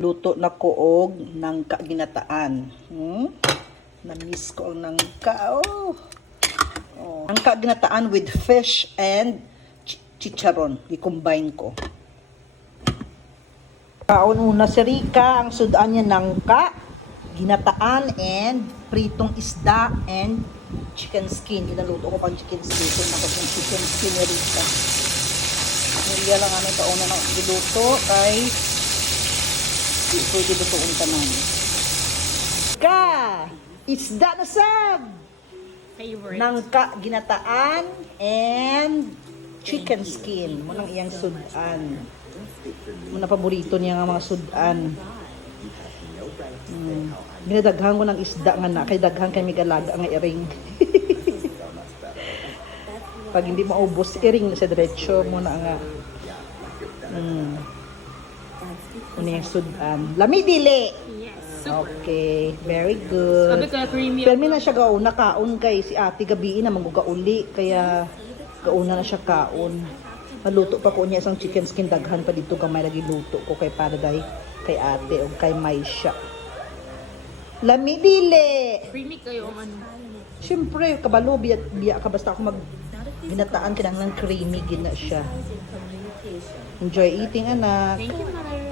Luto na koog ng ginataan. Na-miss ko ang nangka. Nangka ginataan with fish and chicharon. I-combine ko. Kaon una si Rika. Ang sudan niya nangka, ginataan, and pritong isda and chicken skin. Ginaluto ko pang chicken skin. So, nakapang chicken skin ni Rika. Hindi lang ano kauna na giluto kay pwede lutuin ka naman. Ka! Isda na sab! Favorite. Nangka ginataan and chicken skin. Munang iyang sudan. Muna paborito niya nga mga sudan. Ginadaghan ko ng isda nga na. Kay daghan kay migalaga nga iring. Pag hindi maubos, iring na sa diretsyo muna nga. Muna yung sudan. Lami dili! Yes. Super. Okay, very good. Sabi ko, creamy. Pero na siya gauna kaon kay si ate gabi na magugauli kaya gauna na siya kaon. Naluto pa ko niya isang chicken skin daghan pa dito gamay lagi luto ko kay Paraday kay ate o kay Maisha. Lami dili. Creamy kayo ang ano. Siyempre kabalo biya ka basta ako mag ginataan kinahanglan creamy gina siya. Enjoy eating anak. Thank you, Mother.